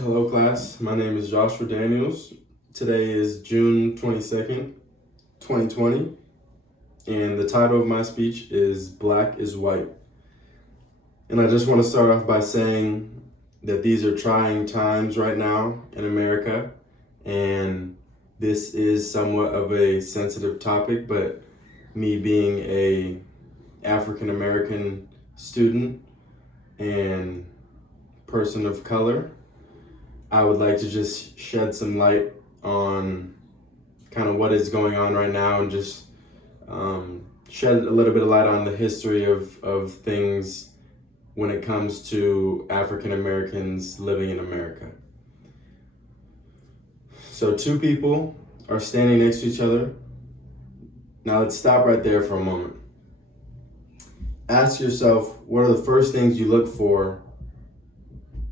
Hello class, my name is Joshua Daniels. Today is June 22nd, 2020, and the title of my speech is Black is White. And I just want to start off by saying that these are trying times right now in America, and this is somewhat of a sensitive topic, but me being a African American student and person of color, I would like to just shed some light on kind of what is going on right now and just shed a little bit of light on the history of things when it comes to African Americans living in America. So two people are standing next to each other. Now let's stop right there for a moment. Ask yourself, what are the first things you look for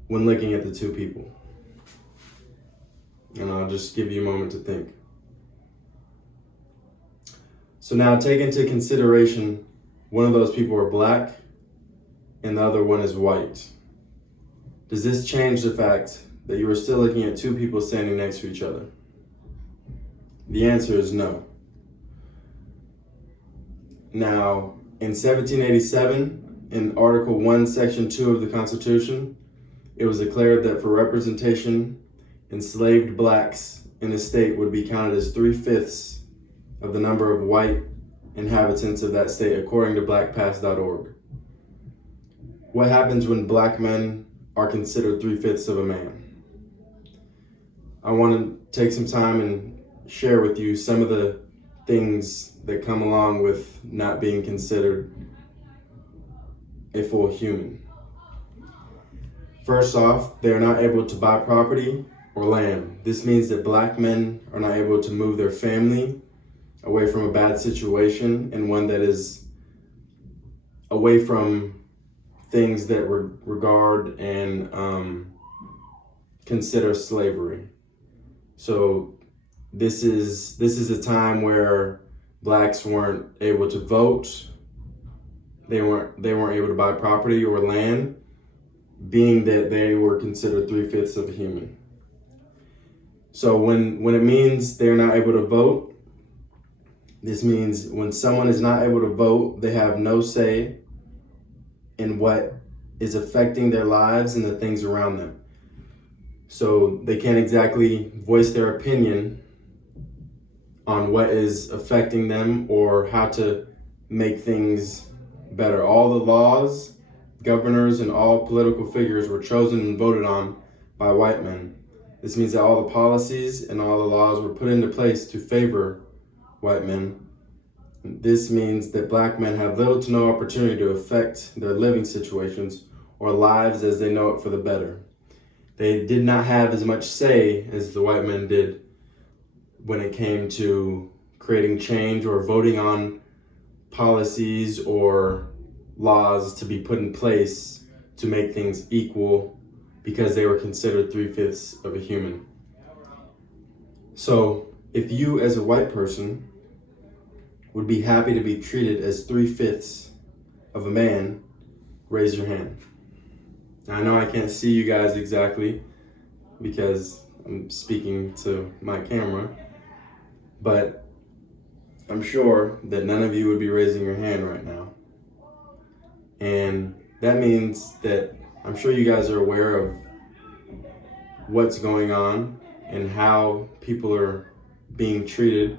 when looking at the two people? And I'll just give you a moment to think. So now take into consideration one of those people are black and the other one is white. Does this change the fact that you are still looking at two people standing next to each other? The answer is no. Now, in 1787, in Article 1, Section 2 of the Constitution, it was declared that for representation, enslaved blacks in a state would be counted as 3/5 of the number of white inhabitants of that state, according to blackpast.org. What happens when black men are considered 3/5 of a man? I want to take some time and share with you some of the things that come along with not being considered a full human. First off, they are not able to buy property or land. This means that black men are not able to move their family away from a bad situation and one that is away from things that regard and consider slavery. So this is a time where blacks weren't able to vote. They weren't able to buy property or land, being that they were considered 3/5 of a human. So when it means they're not able to vote, this means when someone is not able to vote, they have no say in what is affecting their lives and the things around them. So they can't exactly voice their opinion on what is affecting them or how to make things better. All the laws, governors, and all political figures were chosen and voted on by white men. This means that all the policies and all the laws were put into place to favor white men. This means that black men have little to no opportunity to affect their living situations or lives as they know it for the better. They did not have as much say as the white men did when it came to creating change or voting on policies or laws to be put in place to make things equal because they were considered 3/5 of a human. So if you as a white person would be happy to be treated as 3/5 of a man, raise your hand. Now, I know I can't see you guys exactly because I'm speaking to my camera, but I'm sure that none of you would be raising your hand right now. And that means that I'm sure you guys are aware of what's going on and how people are being treated,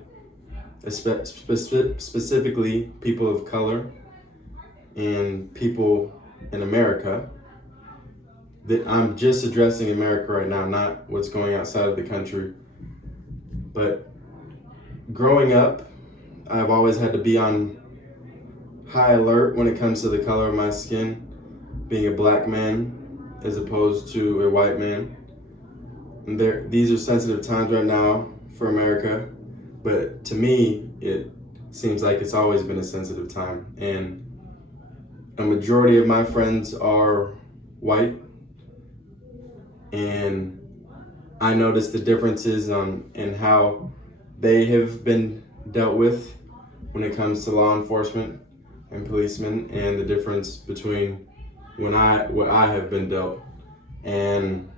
specifically people of color and people in America. That I'm just addressing America right now, not what's going outside of the country. But growing up, I've always had to be on high alert when it comes to the color of my skin, being a black man as opposed to a white man. And these are sensitive times right now for America, but to me, it seems like it's always been a sensitive time. And a majority of my friends are white, and I notice the differences in how they have been dealt with when it comes to law enforcement and policemen, and the difference between what I have been dealt. And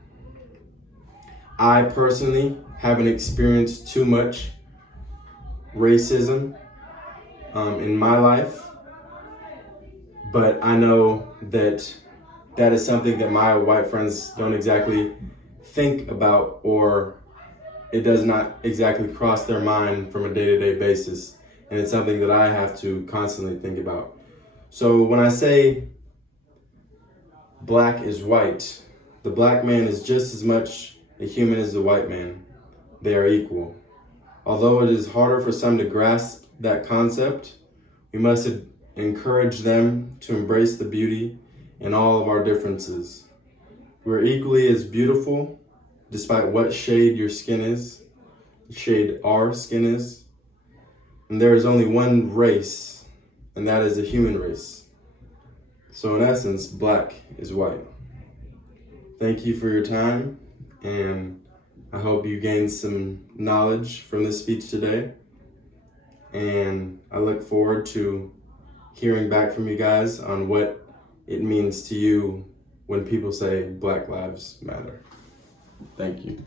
I personally haven't experienced too much racism in my life, but I know that that is something that my white friends don't exactly think about, or it does not exactly cross their mind from a day-to-day basis. And it's something that I have to constantly think about. So when I say black is white, the black man is just as much a human as the white man. They are equal. Although it is harder for some to grasp that concept, we must encourage them to embrace the beauty in all of our differences. We're equally as beautiful, despite what shade your skin is, the shade our skin is. And there is only one race, and that is the human race. So in essence, black is white. Thank you for your time, and I hope you gained some knowledge from this speech today. And I look forward to hearing back from you guys on what it means to you when people say Black Lives Matter. Thank you.